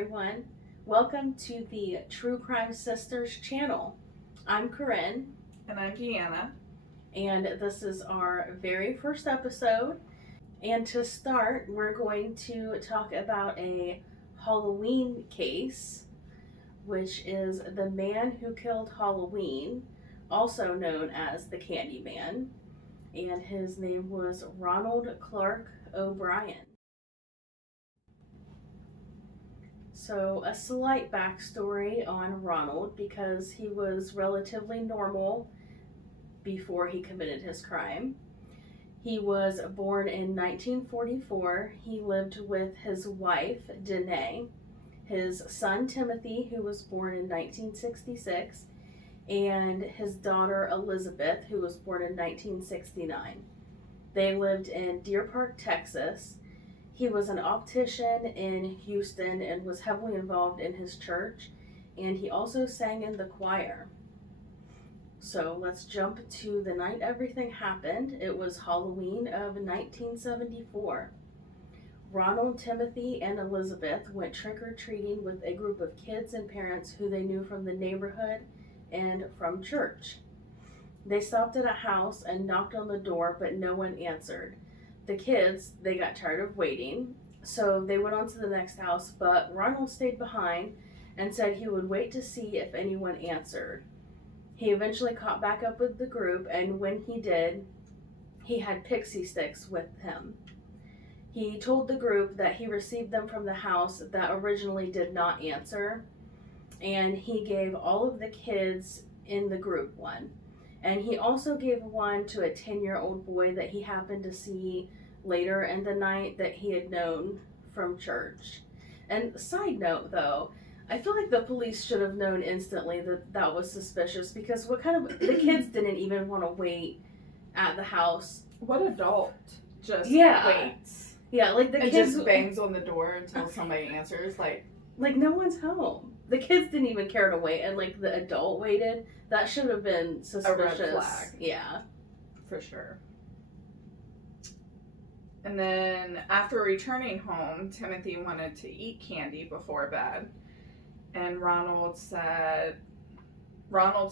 everyone. Welcome to the True Crime Sisters channel. I'm Corinne. And I'm Deanna. And this is our very first episode. And to start, we're going to talk about a Halloween case, which is the man who killed Halloween, also known as the Candyman. And his name was Ronald Clark O'Bryan. So, a slight backstory on Ronald, because he was relatively normal before he committed his crime. He was born in 1944. He lived with his wife, Danae, his son, Timothy, who was born in 1966, and his daughter, Elizabeth, who was born in 1969. They lived in Deer Park, Texas. He was an optician in Houston and was heavily involved in his church, and he also sang in the choir. So let's jump to the night everything happened. It was Halloween of 1974. Ronald, Timothy, and Elizabeth went trick-or-treating with a group of kids and parents who they knew from the neighborhood and from church. They stopped at a house and knocked on the door, but no one answered. The kids, they got tired of waiting, so they went on to the next house, but Ronald stayed behind and said he would wait to see if anyone answered. He eventually caught back up with the group, and when he did, he had pixie sticks with him. He told the group that he received them from the house that originally did not answer, and he gave all of the kids in the group one. And he also gave one to a 10-year-old boy that he happened to see later in the night that he had known from church. And side note though, I feel like the police should have known instantly that that was suspicious, because the kids didn't even want to wait at the house. What adult just waits? Yeah, like the kids just bangs on the door until somebody answers, like no one's home. The kids didn't even care to wait, and like the adult waited. That should have been suspicious. A red flag. Yeah. For sure. And then after returning home, Timothy wanted to eat candy before bed. And Ronald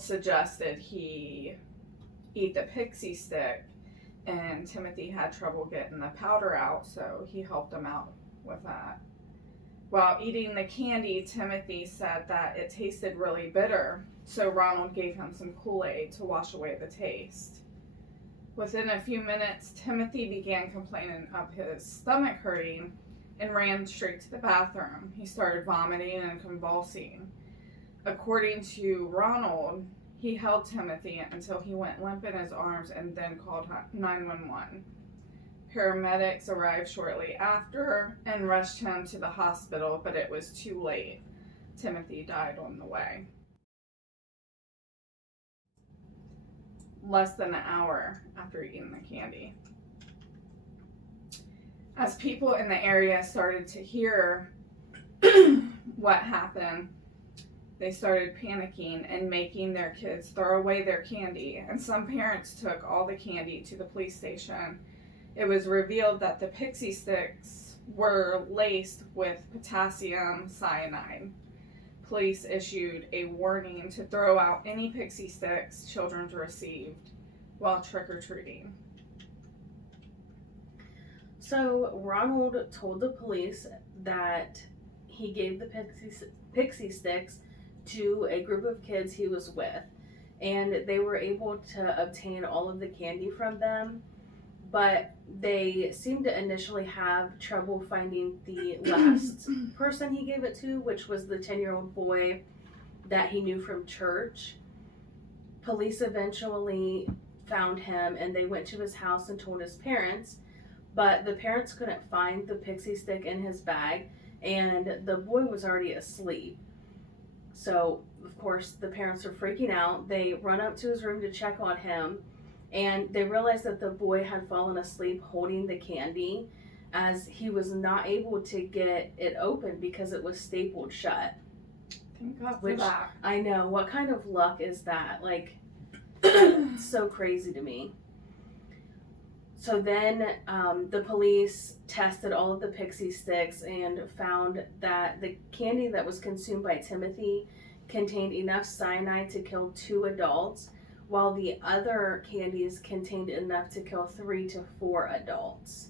suggested he eat the pixie stick, and Timothy had trouble getting the powder out, so he helped him out with that. While eating the candy, Timothy said that it tasted really bitter, so Ronald gave him some Kool-Aid to wash away the taste. Within a few minutes, Timothy began complaining of his stomach hurting and ran straight to the bathroom. He started vomiting and convulsing. According to Ronald, he held Timothy until he went limp in his arms and then called 911. Paramedics arrived shortly after and rushed him to the hospital, but it was too late. Timothy died on the way. Less than an hour after eating the candy. As people in the area started to hear what happened, they started panicking and making their kids throw away their candy, and some parents took all the candy to the police station. It was revealed that the pixie sticks were laced with potassium cyanide. Police issued a warning to throw out any pixie sticks children received while trick-or-treating. So Ronald told the police that he gave the pixie sticks to a group of kids he was with, and they were able to obtain all of the candy from them, but they seemed to initially have trouble finding the last person he gave it to, which was the 10-year-old boy that he knew from church. Police eventually found him, and they went to his house and told his parents, but the parents couldn't find the pixie stick in his bag, and the boy was already asleep. So, of course, the parents are freaking out. They run up to his room to check on him, and they realized that the boy had fallen asleep holding the candy, as he was not able to get it open because it was stapled shut. Thank God for that. I know. What kind of luck is that? Like, so crazy to me. So then the police tested all of the pixie sticks and found that the candy that was consumed by Timothy contained enough cyanide to kill 2 adults, while the other candies contained enough to kill 3 to 4 adults.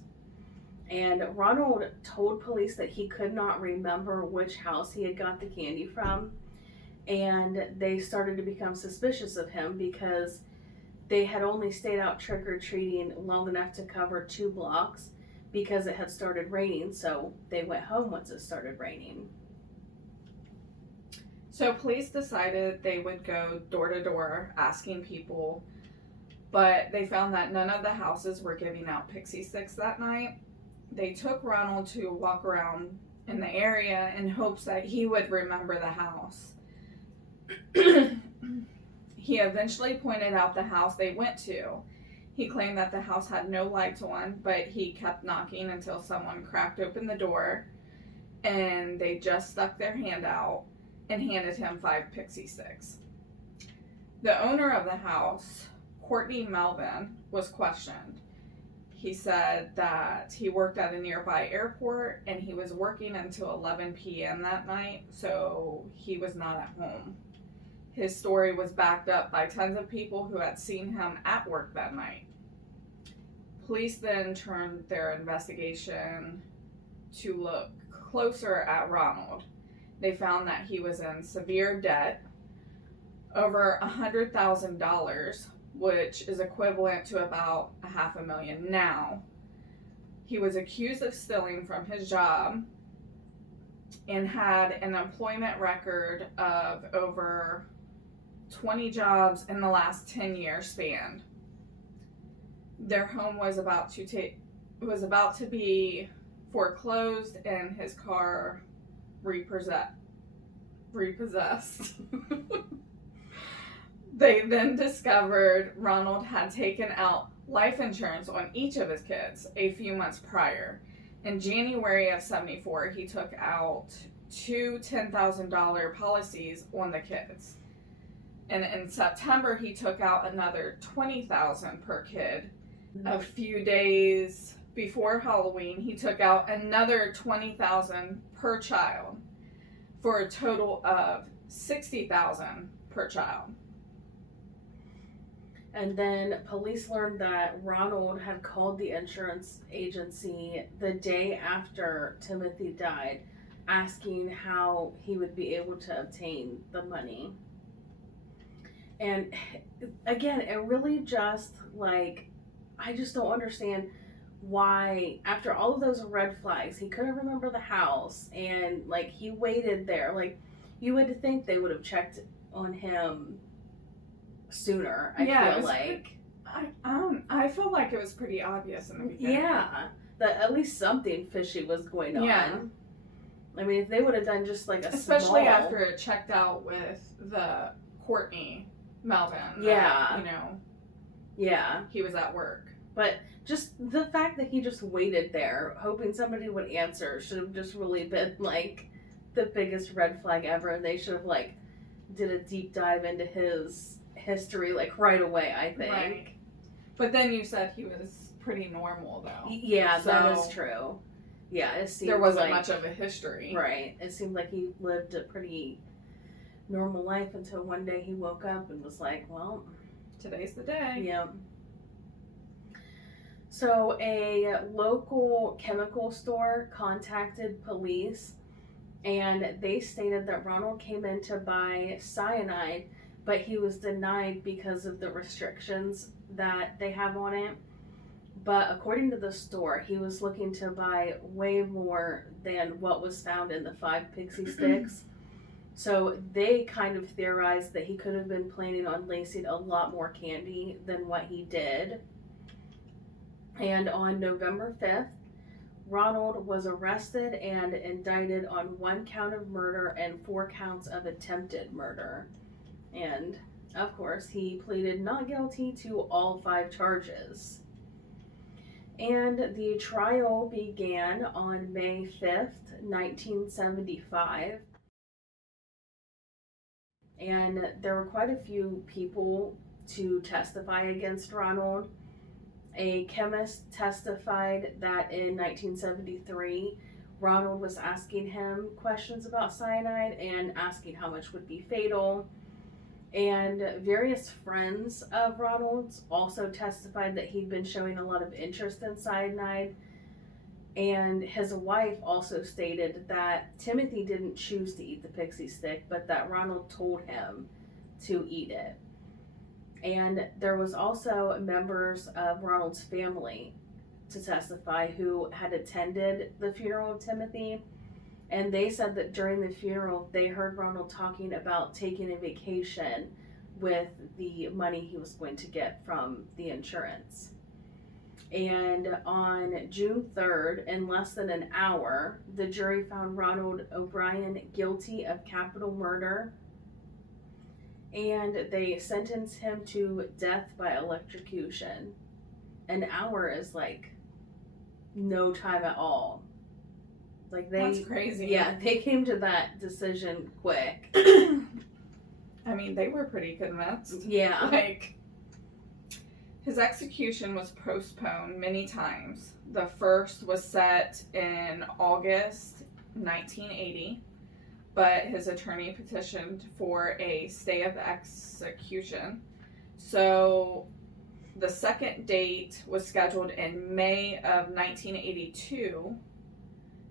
And Ronald told police that he could not remember which house he had got the candy from, and they started to become suspicious of him because they had only stayed out trick-or-treating long enough to cover 2 blocks because it had started raining, so they went home once it started raining. So police decided they would go door to door asking people, but they found that none of the houses were giving out pixie sticks that night. They took Ronald to walk around in the area in hopes that he would remember the house. He eventually pointed out the house they went to. He claimed that the house had no lights on, but he kept knocking until someone cracked open the door, and they just stuck their hand out and handed him 5 pixie sticks. The owner of the house, Courtney Melvin, was questioned. He said that he worked at a nearby airport and he was working until 11 p.m. that night, so he was not at home. His story was backed up by tons of people who had seen him at work that night. Police then turned their investigation to look closer at Ronald. They found that he was in severe debt, over $100,000, which is equivalent to about $500,000 now. He was accused of stealing from his job and had an employment record of over 20 jobs in the last 10-year span. Their home was about to be foreclosed and his car repossessed. They then discovered Ronald had taken out life insurance on each of his kids a few months prior. In January of '74, he took out 2 $10,000 policies on the kids. And in September, he took out another $20,000 per kid. A few days before Halloween, he took out another $20,000 per child for a total of $60,000 per child. And then police learned that Ronald had called the insurance agency the day after Timothy died, asking how he would be able to obtain the money. And again, it really just, like, I just don't understand why, after all of those red flags, he couldn't remember the house, and, like, he waited there. Like, you would think they would have checked on him sooner, I feel like. I feel like it was pretty obvious in the beginning. Yeah, that at least something fishy was going on. Yeah. I mean, if they would have done just, like, especially after it checked out with the Courtney Melvin. Yeah. Yeah. He was at work. But just the fact that he just waited there, hoping somebody would answer, should have just really been, like, the biggest red flag ever. And they should have, like, did a deep dive into his history, like, right away, I think. Right. But then you said he was pretty normal, though. Yeah, so that is true. Yeah, it seemed there wasn't much of a history. Right. It seemed like he lived a pretty normal life until one day he woke up and was like, well, today's the day. Yeah. So a local chemical store contacted police, and they stated that Ronald came in to buy cyanide, but he was denied because of the restrictions that they have on it. But according to the store, he was looking to buy way more than what was found in the 5 pixie sticks. So they kind of theorized that he could have been planning on lacing a lot more candy than what he did. And on November 5th, Ronald was arrested and indicted on 1 count of murder and 4 counts of attempted murder. And, of course, he pleaded not guilty to all 5 charges. And the trial began on May 5th, 1975. And there were quite a few people to testify against Ronald. A chemist testified that in 1973, Ronald was asking him questions about cyanide and asking how much would be fatal. And various friends of Ronald's also testified that he'd been showing a lot of interest in cyanide. And his wife also stated that Timothy didn't choose to eat the pixie stick, but that Ronald told him to eat it. And there was also members of Ronald's family to testify who had attended the funeral of Timothy. And they said that during the funeral, they heard Ronald talking about taking a vacation with the money he was going to get from the insurance. And on June 3rd, in less than an hour, the jury found Ronald O'Bryan guilty of capital murder. And they sentenced him to death by electrocution. An hour is like no time at all. Like That's crazy. Yeah, they came to that decision quick. I mean, they were pretty convinced. Yeah. Like, his execution was postponed many times. The first was set in August 1980, but his attorney petitioned for a stay of execution. So the second date was scheduled in May of 1982.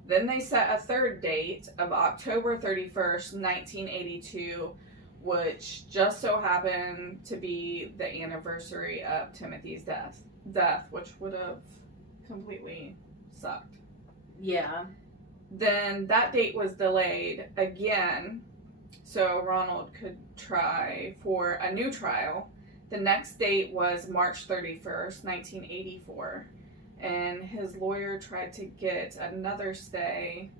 Then they set a third date of October 31st, 1982, which just so happened to be the anniversary of Timothy's death, which would have completely sucked. Yeah. Then that date was delayed again, so Ronald could try for a new trial. The next date was March 31st, 1984, and his lawyer tried to get another stay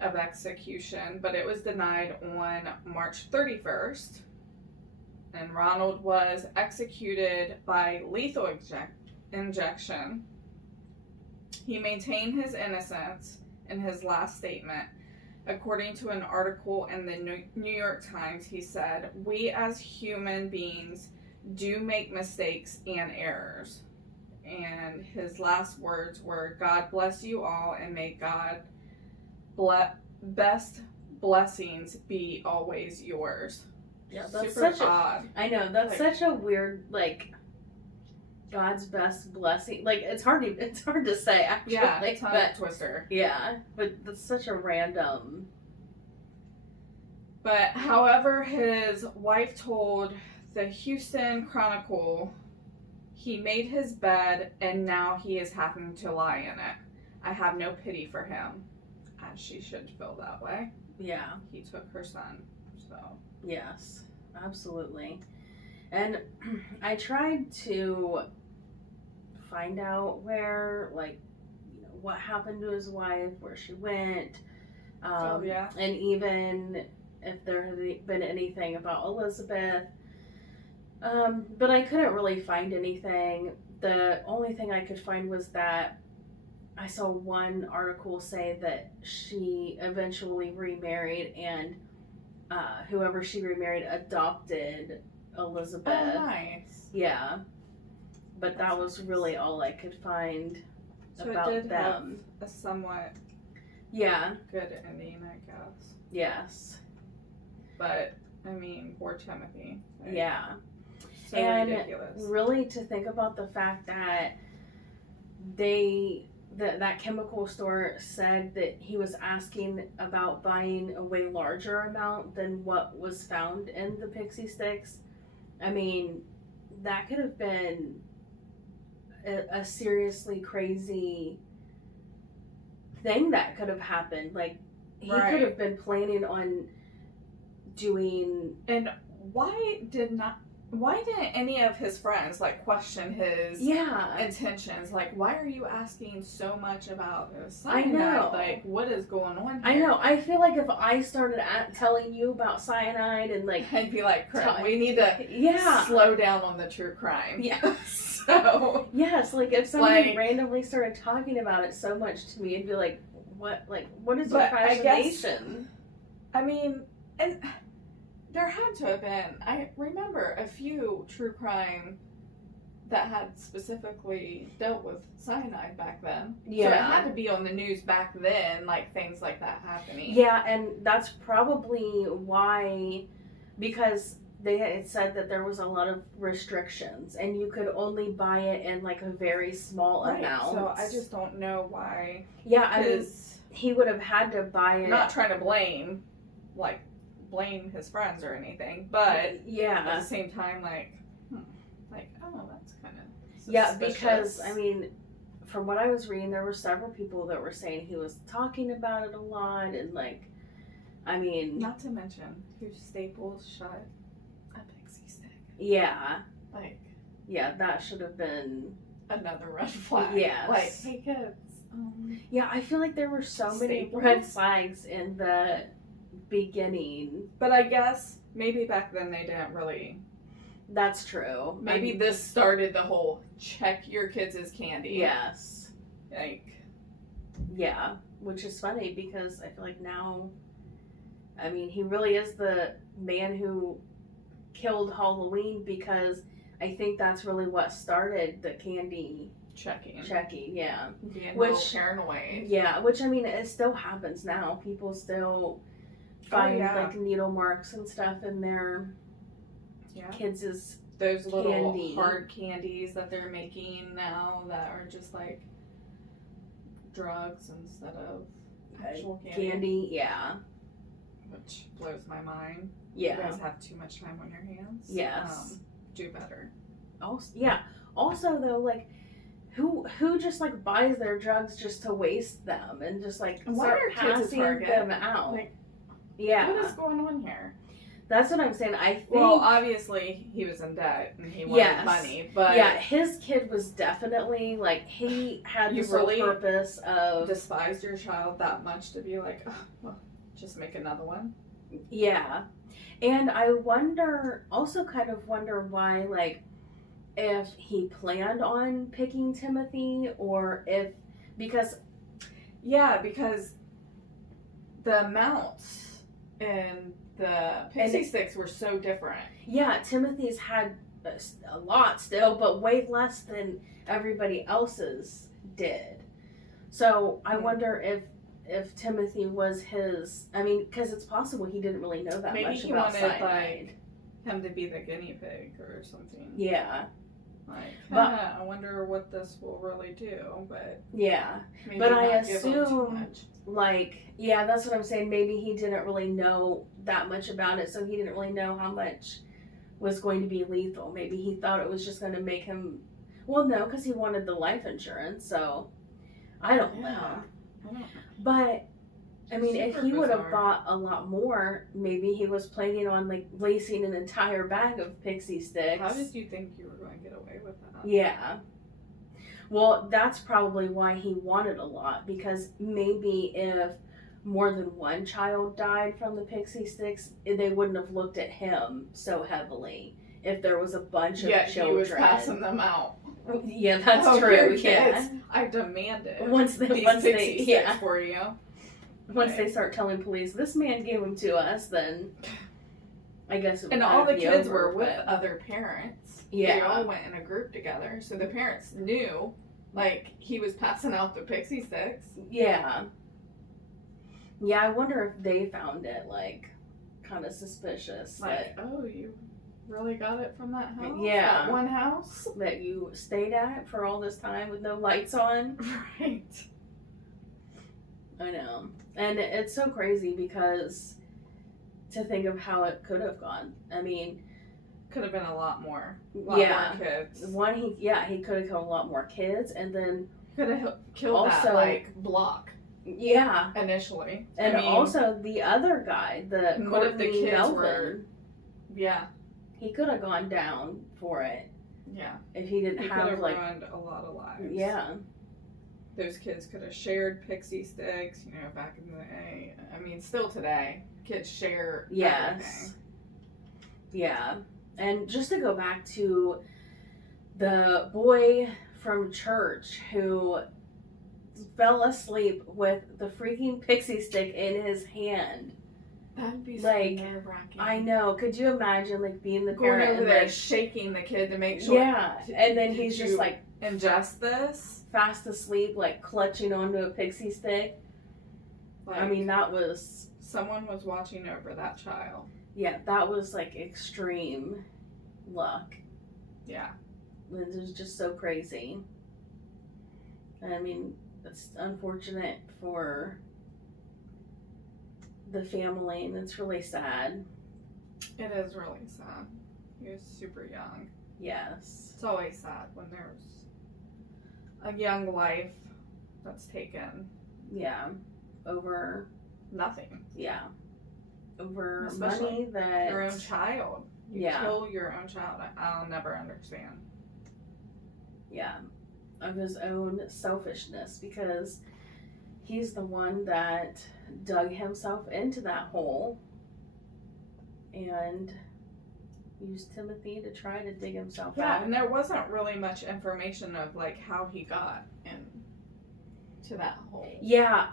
of execution, but it was denied on March 31st, and Ronald was executed by lethal injection. He maintained his innocence in his last statement. According to an article in the New York Times, he said, "We as human beings do make mistakes and errors." And his last words were, "God bless you all, and may God best blessings be always yours." Yeah, that's super such odd. I know, that's such a weird, like, God's best blessing. Like, it's hard to say, actually. Yeah, like, tongue but, twister. Yeah, but that's such a random. But, however, his wife told the Houston Chronicle he made his bed and now he is having to lie in it. I have no pity for him. As she should feel that way. Yeah. He took her son, so. Yes, absolutely. And I tried to find out where, like, you know, what happened to his wife, where she went. Yeah. And even if there had been anything about Elizabeth. But I couldn't really find anything. The only thing I could find was that I saw one article say that she eventually remarried, and whoever she remarried adopted Elizabeth. Oh, nice. Yeah. But that was really all I could find So about it did them. have a somewhat good ending, I guess. Yes. But, I mean, poor Timothy. Like, Yeah. so and ridiculous. Really to think about the fact that that chemical store said that he was asking about buying a way larger amount than what was found in the pixie sticks. I mean, that could have been a seriously crazy thing that could have happened. Like, he could have been planning on doing... And why didn't any of his friends, like, question his intentions? Like, why are you asking so much about cyanide? I know. Like, what is going on here? I know. I feel like if I started telling you about cyanide and, like... I'd be like, we need to slow down on the true crime. Yeah. So... Yes, like, if somebody randomly started talking about it so much to me, it'd be like, what is your fascination? I mean, and... There had to have been, I remember a few true crime that had specifically dealt with cyanide back then. Yeah. So it had to be on the news back then, like things like that happening. Yeah, and that's probably why, because they had said that there was a lot of restrictions and you could only buy it in like a very small amount. So I just don't know why. Yeah, I mean, he would have had to buy it. Not trying to blame his friends or anything, but yeah, at the same time, oh, that's kind of suspicious. Yeah, because I mean, from what I was reading, there were several people that were saying he was talking about it a lot, and I mean, not to mention who staples shut a pixie stick. Yeah, yeah, that should have been another red flag. Yes. Hey kids. Yeah, I feel like there were so many red flags in the beginning. But I guess maybe back then they didn't really. That's true. Maybe this started the whole check your kids' candy. Yes. Yeah, which is funny because I feel like now, I mean, he really is the man who killed Halloween, because I think that's really what started the candy checking, yeah. Being a little paranoid. Yeah, which I mean, it still happens now. People still find like needle marks and stuff in their kids' those little candy. Hard candies that they're making now that are just like drugs instead of actual candy. Yeah. Which blows my mind. Yeah. You guys have too much time on your hands. Yes. Do better. Also, yeah. Also, though, like, who just like buys their drugs just to waste them and just like start passing them out? Like, yeah. What is going on here? That's what I'm saying. I think. Well, obviously he was in debt and he wanted money, but yeah, his kid was definitely like, he had the sole purpose of despised your child that much to be like, oh, well, just make another one. Yeah, and I also kind of wonder why, like, if he planned on picking Timothy or because the amounts and the pixie sticks were so different. Yeah, Timothy's had a lot still, but way less than everybody else's did. So I wonder if Timothy was his. I mean, because it's possible he didn't really know that much about cyanide. Maybe he wanted him to be the guinea pig or something. Yeah. But I wonder what this will really do. But yeah, but I assume that's what I'm saying. Maybe he didn't really know that much about it, so he didn't really know how much was going to be lethal. Maybe he thought it was just going to make him. Well, no, because he wanted the life insurance. So I don't know. But I mean, if he would have bought a lot more, maybe he was planning on like lacing an entire bag of pixie sticks. How did you think you were going to get away with that? Yeah. Well, that's probably why he wanted a lot, because maybe if more than one child died from the pixie sticks, they wouldn't have looked at him so heavily if there was a bunch of children. He was passing them out. Yeah, that's true. Yeah. I demand it. Once they sticks for you. Once they start telling police, this man gave them to us, then I guess it would. And all the kids were with other parents. Yeah. They all went in a group together. So the parents knew, like, he was passing out the pixie sticks. Yeah. Yeah, I wonder if they found it, like, kind of suspicious. Like, oh, you really got it from that house? Yeah. That one house? That you stayed at for all this time with no lights on? Right. I know. And it's so crazy because to think of how it could have gone. I mean, could have been a lot more. More kids. He could have killed a lot more kids, and then could have killed that like block. Yeah. Initially. And also the other guy, what if the kids were? Yeah. He could have gone down for it. Yeah. If he didn't have ruined a lot of lives. Yeah. Those kids could have shared pixie sticks, back in the day. I mean, still today, kids share everything. Yeah. And just to go back to the boy from church who fell asleep with the freaking pixie stick in his hand. That'd be like, so nerve-wracking. I know. Could you imagine, like, being the Going parent over and, there like, shaking the kid to make sure. yeah, and then he's Did just, you like, ingest this? fast asleep, like, clutching onto a pixie stick. Like, I mean, that was... someone was watching over that child. Yeah, that was, like, extreme luck. Yeah. It was just so crazy. I mean, it's unfortunate for the family, and it's really sad. It is really sad. He was super young. Yes. It's always sad when there's a young life that's taken. Yeah. Over... nothing. Yeah. Over Especially money that... your own child. You Yeah. kill your own child. I'll never understand. Yeah. Of his own selfishness, because he's the one that dug himself into that hole and used Timothy to try to dig himself Yeah, out. and there wasn't really much information of like how he got into that hole. Yeah,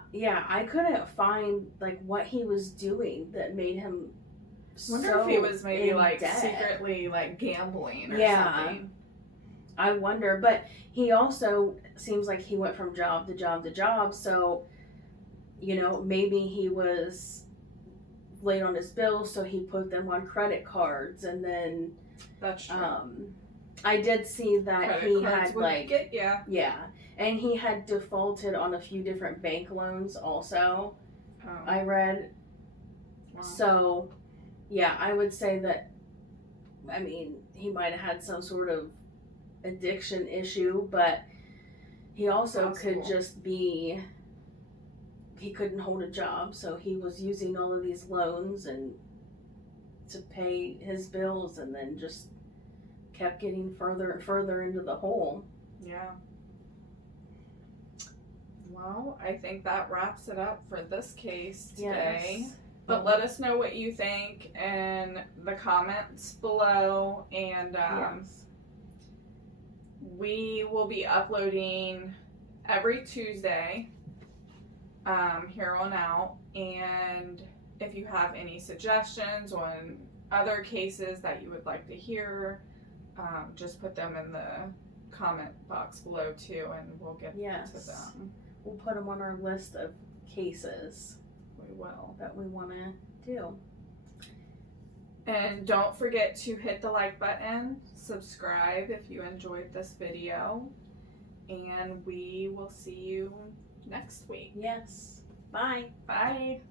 I couldn't find like what he was doing that made him Wonder so if he was maybe in like debt. secretly like gambling or Yeah. something. I wonder, but he also seems like he went from job to job to job, so, you know, maybe he was late on his bills, so he put them on credit cards, and then, That's true. I did see that Credit he cards had, would like, get ya. yeah, and he had defaulted on a few different bank loans also, Oh, I read, wow. so, yeah, I would say that, I mean, he might have had some sort of addiction issue, but he also could just be, he couldn't hold a job, so he was using all of these loans and to pay his bills, and then just kept getting further and further into the hole. Yeah. Well, I think that wraps it up for this case today. Yes. But let us know what you think in the comments below, and Yes. we will be uploading every Tuesday here on out. And if you have any suggestions on other cases that you would like to hear, just put them in the comment box below too, and we'll get to them. We'll put them on our list of cases We will. that we want to do. And don't forget to hit the like button, subscribe if you enjoyed this video, and we will see you next week. Yes. Bye. Bye.